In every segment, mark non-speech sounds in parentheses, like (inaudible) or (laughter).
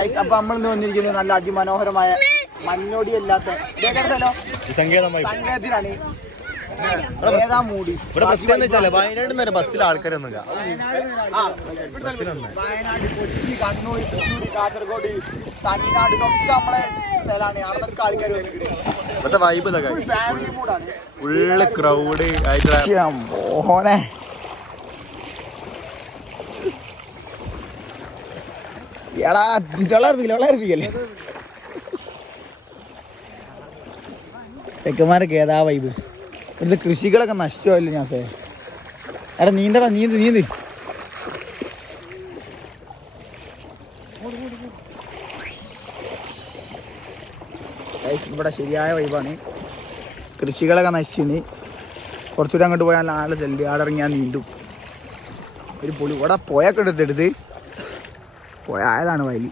അപ്പൊ നമ്മൾ ഇന്ന് വന്നിരിക്കുന്നത് നല്ല അതിമനോഹരമായ മഞ്ഞോടി അല്ലാത്ത സങ്കേതമായി. ഏതാ മൂടി? ഇവിടെ പ്രത്യേകം വെച്ചാൽ വയനാട് നിന്ന് ബസ്സിൽ ആൾക്കാരൊന്നും വയനാട് കൊച്ചി കണ്ണൂർ തൃശ്ശൂർ കാസർഗോഡ് തമിഴ്നാട് ഒക്കെ നമ്മളെ സ്ഥലമാണ്. അവിടൊക്കെ ആൾക്കാർ ഇവിടുത്തെ വൈബ് ഫാമിലി മൂടാണ് ഉള്ള ക്രൗഡ് ആയിട്ട് മോനെ. എടാ തൊള്ളർപ്പിക്കല്ലേ തൊള്ളർപ്പിക്കല്ലേ ചെക്കന്മാരൊക്കെ ഏതാ വൈബ് ഇവിടുത്തെ കൃഷികളൊക്കെ നഷ്ടമല്ലേ ഞാൻ സേ. എടാ നീന്തടാ നീന്ത് നീന്ത്. ഇവിടെ ശരിയായ വൈബാണ് കൃഷികളൊക്കെ നശിച്ചിന്. കുറച്ചുകൂടെ അങ്ങോട്ട് പോയാൽ ആളെ ചെല്ലി ആടെ ഇറങ്ങിയാൽ നീണ്ടും ഒരു പൊളി. ഇവിടെ പോയൊക്കെ എടുത്തെടുത്ത് പോയതാണ് വയലി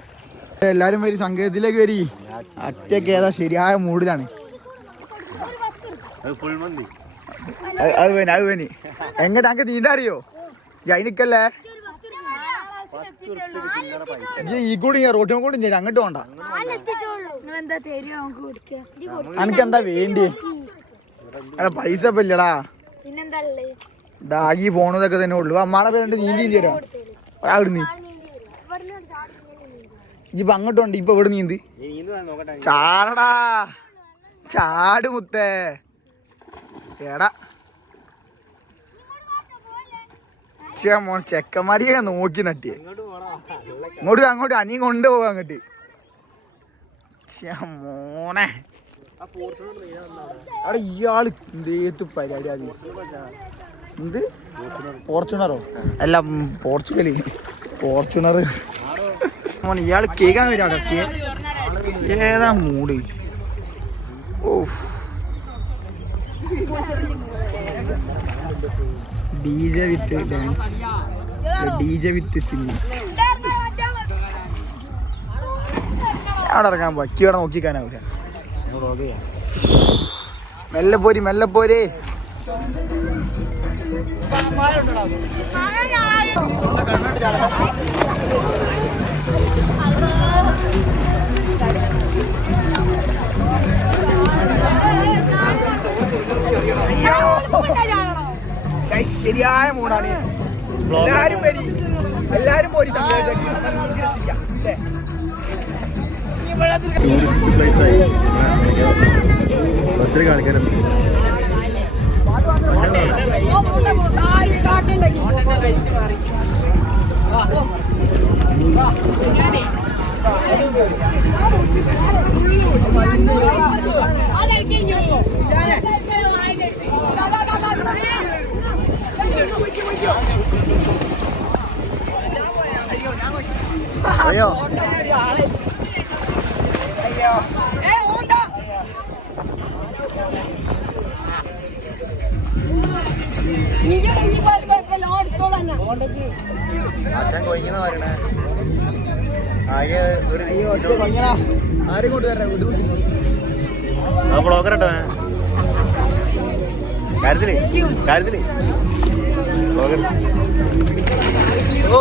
എല്ലാരും വരി സംഗീതത്തിലേക്ക് വരി. അറ്റൊക്കെ ഏതാ ശരിയായ മൂഡിലാണ്. ഫുൾമന്തി അത് വേണി അത് വേണി. എങ്ങനെ അങ്ങ് നീന്താ അറിയോ ജൈനിക്കല്ലേ ഈ കൂടി കൂടി ഞാൻ അങ്ങോട്ട് പോണ്ട. എനിക്കെന്താ വേണ്ടി? എടാ പൈസ ഇപ്പൊ ഇല്ലടാ. ഇതാ ഈ ഫോണും ഇതൊക്കെ തന്നെ ഉള്ളു. അമ്മാടെ പേരുണ്ട് നീന്തി തരാം അവിടുന്ന് ഇപ്പൊ അങ്ങോട്ടുണ്ട് ഇപ്പൊ ഇവിടെ നീന്ത്? ചാടടാ. ചാട് മുത്തേ. എടാ. മോൻ ചെക്കന്മാരിയൊക്കെ നോക്കി നട്ടിയെ. ഇങ്ങോട്ട് അങ്ങോട്ട് അനിയും കൊണ്ടുപോവാ അങ്ങോട്ട്. മോനെ. അവിടെ ഇയാൾ എന്തേത്ത് പരിപാടി അത് എന്ത്? പോർച്ചുണറോ അല്ല പോർച്ചുഗലി. പോർച്ചുണർ ഫോർച്യൂണർ മോനെ ഇയാൾ കേൾക്കാൻ വരാ അതൊക്കെ ഏതാ മൂഡ് ഓഫ് ഡി ജെ വിത്ത് ഡാൻസ്. ഡി ജെ വിത്ത് സിംഗിങ്. അവിടെ ഇറങ്ങാൻ പറ്റി അവിടെ നോക്കിക്കാനാവില്ല മെല്ലെ പോരി മെല്ലെ പോരേ. Guys, ശരിയായ മൂടാണ് എല്ലാരും വരി. എല്ലാരും പോരി ടൂറിസ്റ്റ് പ്ലേസ് ആയി ബസ്സിൽ ആൾക്കാരുണ്ട് അയ്യോ. ആശാൻ കൊയ്ക്കുന്ന പറയണേ. ആകെ ഒരു ആരും കൊണ്ട് വരാം വീട്. ആ ബ്ലോഗർ കേട്ടോ കാര്യത്തിൽ കാര്യത്തിൽ. ബ്ലോഗർ ഓ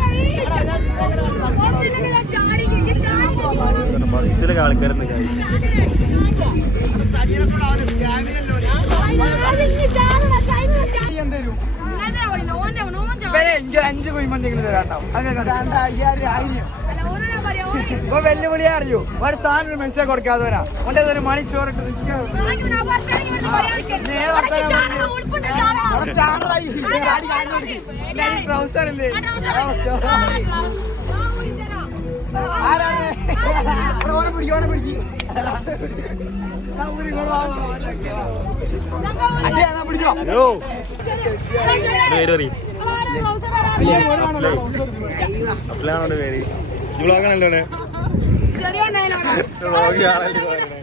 ബസ്സിലൊക്കെ ആൾക്കാരൊന്നും അഞ്ച് കുഴിമന്തികൾ തരാണ്ടാവും അങ്ങനെ ഇപ്പൊ വെല്ലുവിളി അറിയൂ ഒരു സാധനം ഒരു മനുഷ്യനെ കൊടുക്കാതെ വരാം ഓന്റെ ഒരു മണിച്ചോറ് ആരാണ് ഇവിടെ ഓനെ പിടിക്കും ഓനെ പിടിക്കും അടിയാ പിടിച്ചോ പേര് പറയും അപ്പലാണോട് പേര് വ്ളോഗാണല്ലോ വ്ളോഗ് ആണല്ലോ പറയണേ.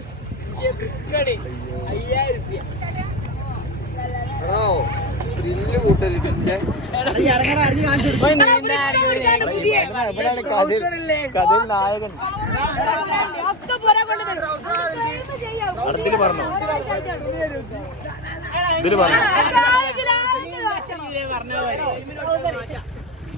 ഇവനാണ് കഥയിൽ നായകൻ അടുത്തിൽ പറഞ്ഞോ ഇതിൽ പറഞ്ഞോ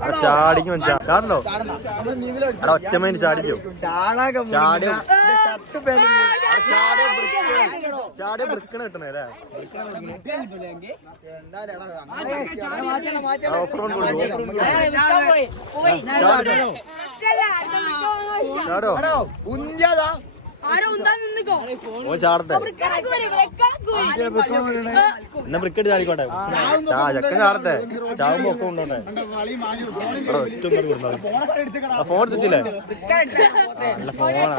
ചാടിക്കോ അവിടെ ചാടിക്കും. ചാടണ്ടോ അവിടെ ഒറ്റമേന് ചാടിക്കോ ചാടിയോ ചാടിയ വൃക്കണ കിട്ടണേ അല്ലേ? ഓഫ് റോഡ് കൊടുക്കും ചാടോ? ഉന്ത്യാതാ. ആരോ ഉണ്ടാ നിന്നിക്കോ? ഓൻ ചാടട്ടെ. എന്നാ ബ്രിക്കറ്റ് ചാടിക്കോട്ടെ. ചാ ചക്കൻ ചാടട്ടെ. ചാവുമ്പോ ഒക്കെ. ആ ഫോൺ എടുത്തില്ലേ നല്ല മാല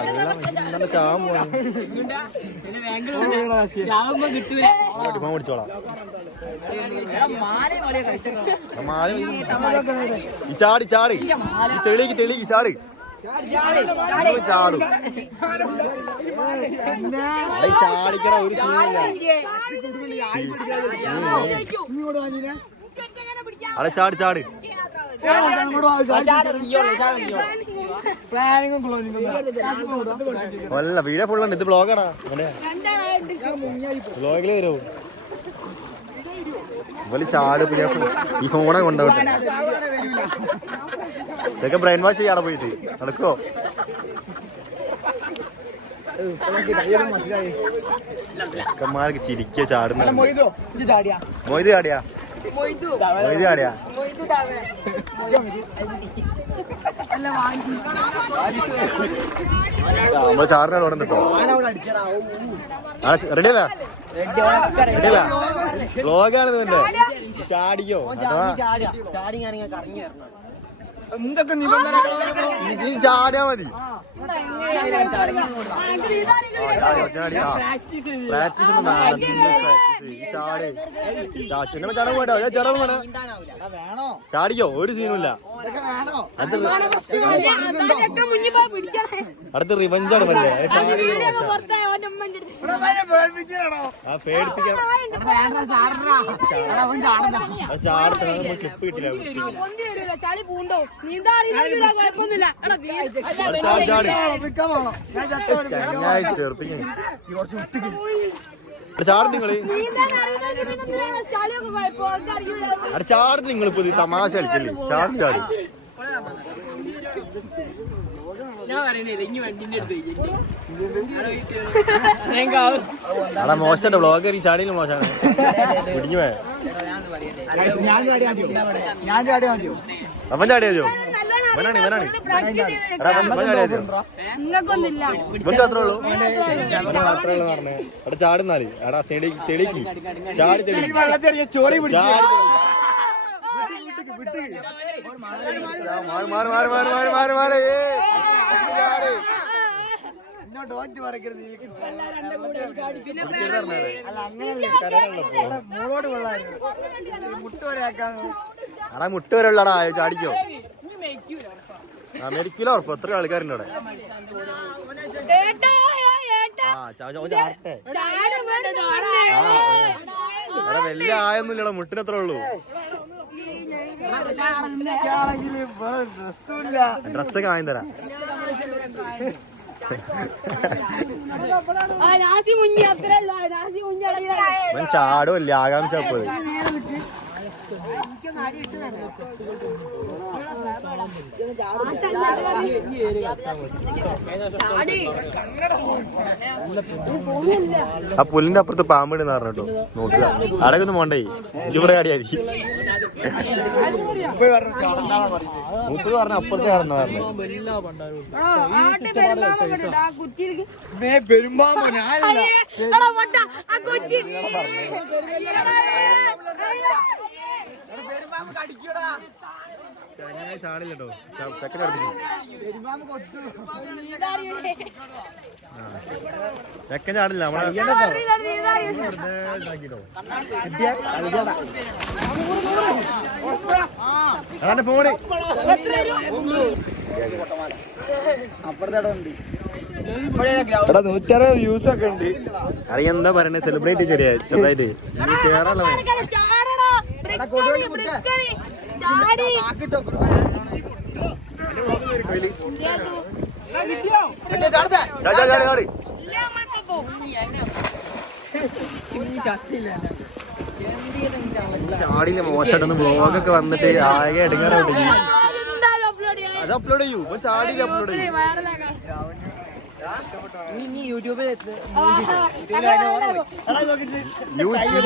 ചാടി ചാടി. തെളിക്ക് തെളിക്ക് ചാടി. ചാടും ചാടിക്കണ ഒരു സീനില്ല അവിടെ ചാടി ചാടി പ്ലാനിങ്ങും അല്ല വീഡിയോ ഫുള്ളുണ്ട് ഇത് ബ്ലോഗാടാ ബ്ലോഗിൽ വരൂ ഇവൽ ചാട് പിന്നെ ഈ ഫോണെ കൊണ്ടുപോട്ടെ. ഇതൊക്കെ ബ്രെയിൻ വാഷ് ചെയ്യാടെ പോയിട്ട്. നടക്കോ? ചെക്കന്മാർക്ക് ചിരിക്കുക ചാടുന്ന മൊയ്തോ ചാടിയാ. മൊയ്ത് ചാടിയാ? നമ്മൾ ചാറിനാണ് റെഡിയല്ല റെഡിയല്ല ബ്ലോഗാണ് അഥവാ എന്തൊക്കെ നിബന്ധന നീ ചാടിയാ മതി. പ്രാക്ടീസ് ഒന്നും വേണ്ട. ചാടി. വേണ്ട വേണം? ചാടിക്കോ? ഒരു സീനും അടുത്ത് റിവഞ്ചാണ് ചാടത്തെ ക്ലിപ്പ് കിട്ടില്ല ചളി പൂണ്ടോ നീന്താ അറിയില്ല കുഴപ്പമൊന്നുമില്ല. നിങ്ങൾ. അവിടെ നിങ്ങളിപ്പോ ഇത് തമാശ കളിക്കല്ലേ ചാടി. ചാടി അടാ മോശം ബ്ലോഗ് ചാടിയില്ല മോശമാണ് പിടിഞ്ഞു പോയ. ഞാൻ ചാടിയാ മതിയോ? ചാടിയാ ഇവനാണ് ഇവനാണ് എടാ അത്രേ ഉള്ളൂ മാത്രമേ ഉള്ളൂ പറഞ്ഞേ എടാ ചാടുന്നാൽ എടാ തെളി തെളിക്ക് ചാടി തെളി ഈ വെള്ളത്തിൽ ചോറി പിടിക്കും ചാടി മാറി മാറി മാറി മാറി മാറി മാറി മാറി ഏയ്. ചാടി. ഇന്നോട്ട് ഓറ്റ് പറയരുത് കരകളുള്ളപ്പോ. മോളോട് കൊള്ളായിരുന്നു മുട്ട് വരെ ആക്കാൻ എടാ മുട്ട് വരെ ഉള്ളടാ ചാടിക്കോ ആ മെഡിക്കലോ ഉറപ്പ്. എത്ര ആൾക്കാരുണ്ട് അവിടെ? വല്യ ആയൊന്നും മുട്ടിനത്ര വലിയ ആയൊന്നുമില്ലടാ മുട്ടിന് എത്ര ഉള്ളൂ. ഡ്രസ്സൊക്കെ വാങ്ങി തരാം. ചാടും ഇല്ല അത്രേ ആകാംക്ഷ പോയി ആ പുല്ലിന്റെ അപ്പുറത്ത് പാമ്പിടുന്ന പറഞ്ഞിട്ടോ നോക്കുക. അടക്കെ ഒന്ന് പോണ്ടേ? ഇവിടെ മൂപ്പര് പറഞ്ഞ അപ്പുറത്തെ ആട്ടെ പെരുമ്പാമ്പ് കുറ്റി പെരുമ്പാമ്പ് കടിക്കൂടാ. ചാടില്ലട്ടോ. ചെക്കൻ ചാടില്ല നമ്മളെ ഫോണ് നൂറ്ററുപത് വ്യൂസ് ഒക്കെ ഉണ്ട്. അറിയാം എന്താ പറയണേ? സെലിബ്രേറ്റ് ചെറിയ ചെറുതായിട്ട്. ഇനി ചാടി. ചാടി, ചാടി, ചാടി, ചാടി. ചാടിയില്ല മോശമായിട്ടൊന്ന് വ്ളോഗൊക്കെ വന്നിട്ട് ആകെ ചെയ്യണം അത് അപ്ലോഡ് ചെയ്യൂ. ഇപ്പൊ ചാടിയില്ല അപ്ലോഡ് ചെയ്യൂ.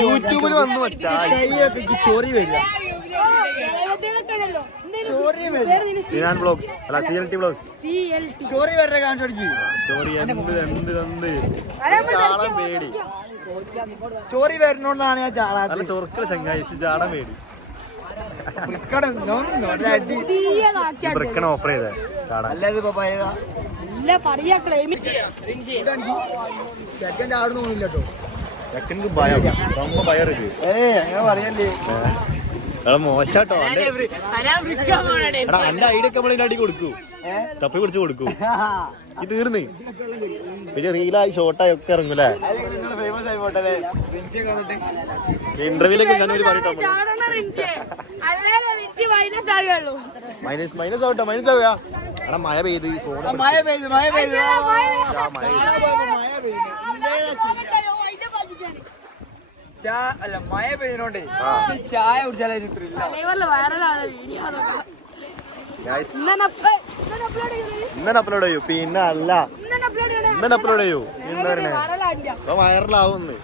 യൂട്യൂബിൽ വന്നു ചാടി. ചോറി വരില്ല സിനാൻ ബ്ലോഗ്സ്. അല്ല സി എൽ ടി ബ്ലോഗ്സ്. ചോറി വരെ കാണിച്ചു ചോറി എന്ത് എന്ത് എന്ത് ചാടാൻ പേടി ചോറി വരുന്നോണ്ടാണ് ഞാൻ ചാടാ അല്ല ചൊറുക്കള ചങ്ങായി ചാടാൻ പേടി ബ്രിക്കണ ഓഫർ ചെയ്തേ ചാടാൻ. അല്ലാതെ ഇപ്പൊ പോയതാ ഇല്ല പറയാ ക്ലൈമിക്സ് ചെക്കന്റെ ആടുന്ന് പോണില്ല കേട്ടോ. ചെക്കൻക്ക് ഭയം. ഭയം ഏ അങ്ങനെ പറയല്ലേ. എടാ മോശാട്ടോ. എടാ എന്റെ ഐഡിയ ഒക്കെ നമ്മൾ അടി കൊടുക്കൂ. തപ്പി പിടിച്ച് കൊടുക്കൂ. ഇത് തീർന്ന്. പിന്നെ റീലായി ഷോർട്ടായി ഒക്കെ ഇറങ്ങൂലേ ഇന്റർവ്യൂലൊക്കെ ഞാൻ ഒരു പറയട്ടോ മൈനസ് മൈനസ് മൈനസ് ആവട്ടോ മൈനസ് ആവുക. എടാ മഴ പെയ്ത് മഴ പെയ്ത് മഴ പെയ്ത്. മഴ പെയ്തു. അല്ല മഴ പെയ്തിനോണ്ടേ ചായ കുടിച്ചാലേ ഇന്നെ അപ്ലോഡ് ചെയ്യണേ ഇന്നലെ അപ്ലോഡ് ചെയ്യൂ. പിന്നെ അല്ല. ഇന്നെ അപ്ലോഡ് ചെയ്യണേ ഇന്നലെ അപ്ലോഡ് ചെയ്യൂ വൈറലാണ്ടിയ അപ്പൊ വൈറലാവുന്ന്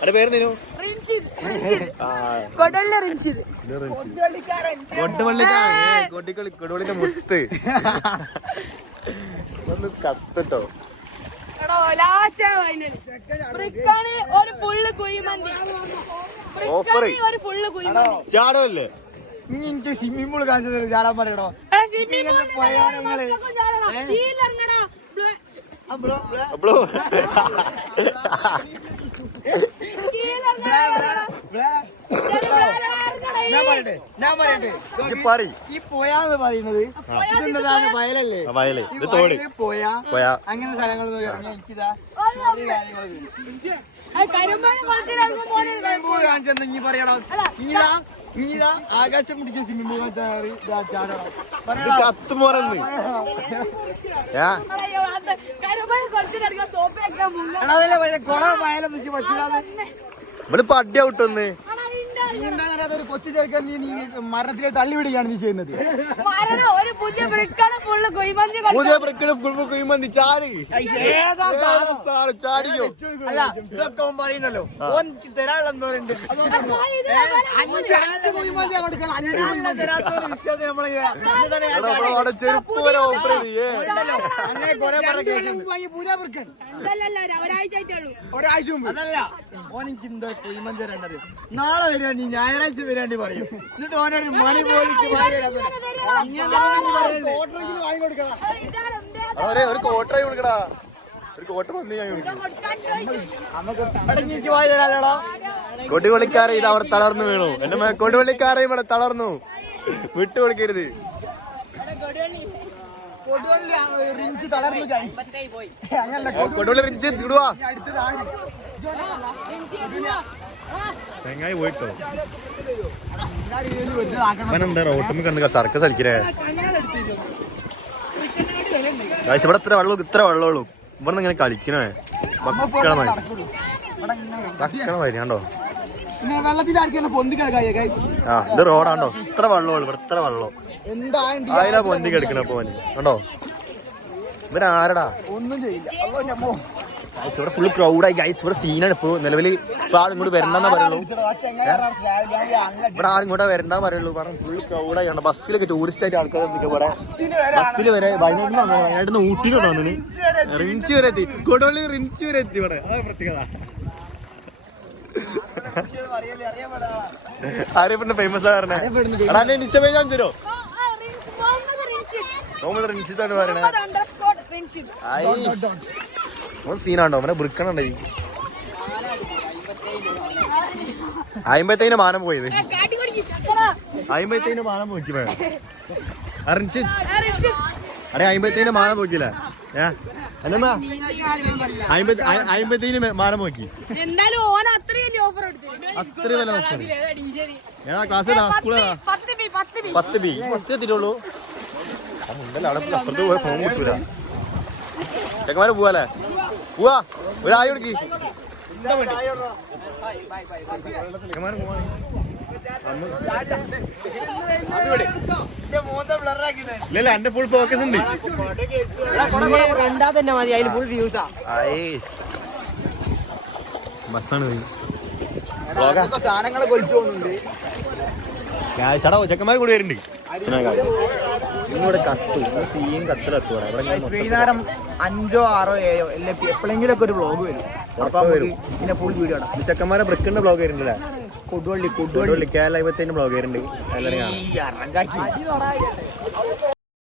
എന്റെ പേര് നീനു കൊടുവള്ളിക്കാരൻ കൊടുവള്ളിന്റെ മുത്ത്. (laughs) ഒന്ന് കത്തട്ടോ എടോ ലാസ്റ്റ് ഫൈനൽ ബ്രിക്കാണ് ഒരു ഫുള്ള് കുഴിമന്തി. ഒരു ഫുള്ള് കുഴിമന്തി. ചാടല്ലേ ഇനി എനിക്ക് സ്വിമ്മിംഗ് പൂൾ കാണിച്ചു ചാടാൻ പറയണോ? എടാ സ്വിമ്മിംഗ് പൂളിൽ പോയാ നിങ്ങൾ? തീയിലിറങ്ങടാ അപ്പളോ ഞാൻ പറയട്ടെ ഞാൻ പറയട്ടെ. പറയുന്നത് ഇതെന്താണ്? വയലല്ലേ? വയൽ. ഇത് തോട്. വയലിൽ പോയാ പോയാ. അങ്ങനെ സ്ഥലങ്ങൾ എനിക്കിതാ കാണിച്ചെന്ന് ഇനി പറയണം ഇനിതാ ഇനിതാ ആകാശം പിടിച്ച കത്തുമോറന്ന് ഒരു കൊച്ചു ചേർക്കാൻ നീ നീ മരണത്തിലേക്ക് തള്ളി വിടുകയാണ് നീ ചെയ്യുന്നത്. മരണം ഒരു പുതിയ ബ്രിക്കാണ് ഫുള്ള് കുഴിമന്തി പുതിയ ബ്രിക്കിന് കുഴിമന്തി ചാടി. ഏതാ സാധനം? സാറ് ചാടിയോ? അല്ല ഇതൊക്കെ ഓൻ പറയുന്നല്ലോ. ഓൻ തരാനുള്ള എന്തോരുണ്ട് ചെരുപ്പ് വരെ ഓഫർ അങ്ങനെ കുറെ പുതിയ ഒരാഴ്ച മുമ്പ്. അതല്ല. ഓൻ എനിക്ക് എന്തോ കുഴിമന്തി തരേണ്ടത്. നാളെ ഞായറാഴ്ച വരാണ്ടി പറയും. എന്നിട്ട് ഓനൊരു മണി പോയിട്ട് എടാ, ഒരു ഒരു കോട്ടറായി കൊടുക്കടാ. ഒരു കോട്ട വന്ന് ഞാൻ വായി തരാലോടാ കൊടിവള്ളിക്കാരെ ഇത് അവർ തളർന്നു വീണു. എന്റെ മേ കൊടിവള്ളിക്കാരെ ഇവിടെ തളർന്നു. വിട്ടു കൊടുക്കരുത്. കൊടുവള്ളി റിഞ്ച് ഇടുവാ. തെങ്ങായി പോയിട്ടോ. എല്ലാരും ഇതിന് കണ്ടു സർക്കസ് കളിക്കണേ? കാശ് ഇവിടെ ഇത്ര വെള്ളം ഇത്ര വെള്ളമുള്ളൂ. ഇവിടെ നിന്ന് ഇങ്ങനെ കളിക്കണേ. മക്കളെ കണ്ടോ ആ ഇത് റോഡാണ്ടോ? ഇത്ര വെള്ളമുള്ളൂ ഇവിടെ ഇത്ര വെള്ളം. എന്താ അതിലാ പൊന്തി കിടക്കണ കണ്ടോ? ഇവരാരടാ ഒന്നും ചെയ്യില്ല. ഗൈസ് ഇവിടെ ഫുൾ ക്രൗഡായി ഗൈസ് ഇവിടെ സീനാണ് ഇപ്പൊ നിലവിൽ ഇപ്പൊ ആൾ ഇങ്ങോട്ട് വരണ്ടെന്നാ പറയുള്ളൂ. ഇവിടെ ആരും ഇങ്ങോട്ട് വരണ്ടാ പറയുള്ളൂ. കാരണം ഫുൾ ക്രൗഡായി ആണ് ബസ്സിലൊക്കെ ടൂറിസ്റ്റ് ആയിട്ട് ആൾക്കാർ എന്തൊക്കെ ഇവിടെ. ബസ്സിൽ വരെ വയനാട്ടിൽ നിന്ന് വയനാട്ടിൽ നിന്ന് ഊട്ടിന്ന് വന്നു റിൻസി വരെ എത്തി. കൊടുവള്ളി റിൻസി വരെ എത്തി ഇവിടെ. പ്രത്യേകത. അറിയപ്പെടുന്ന ഫേമസ് പറഞ്ഞേ കാണിച്ചു തരുമോ മുഹമ്മദ് റിൻഷിദ് മുഹമ്മദ് റിൻഷിത്താണ് പറയണേ. റിൻഷിദ് സീനാണ്ടോ? അവനെ വൃക്കണുണ്ടായി അയിമ്പത്തേന് മാനം പോയത്. അയിമ്പത്തേന് മാനം പോക്കി റിൻഷിദ് അടേ അമ്പത്തേന് മാനം പോക്കില്ല? ഏ? അല്ലമ്മ? അമ്പത്തേന് മാനം പോക്കി. അത്ര വില ഏതാ ക്ലാസ് ഏതാ? പത്ത് ബി പത്ത് എത്തിയിട്ടുള്ളൂ. അവിടെ അപ്പുറത്ത് പോയ ഫോൺ കിട്ടൂല ചെക്കന്മാരെ പോവാല്ലേ? പോവാ. ഒരായി കൊടുക്കി. ഇല്ലല്ല എന്റെ ഫുൾ ഫോക്കസ് ഉണ്ട്. കണ്ടാ തന്നെ മതി അതിന് ഫുൾ വ്യൂസാ ബസ്സാണ് സാധനങ്ങളെ കൊലിച്ചു പോകുന്നുണ്ട് ചെക്കന്മാർ കൂടി വരുന്നുണ്ട്. ഇന്നിവിടെ കത്തു. സീയും കത്തിലെത്തൂടെ വൈകുന്നേരം അഞ്ചോ ആറോ ഏഴോ അല്ലെങ്കിൽ എപ്പോഴെങ്കിലും ഒക്കെ ഒരു ബ്ലോഗ് വരും. അപ്പൊ പിന്നെ ഫുൾ വീഡിയോ ആണ് ചെക്കന്മാരെ ബ്രിക്കിന്റെ ബ്ലോഗ് വരുന്നില്ലേ? കൊടുവള്ളി കൊടുവള്ളി. കേരള ബ്ലോഗ് വരുന്നുണ്ട്. എല്ലാവരും കാണാം.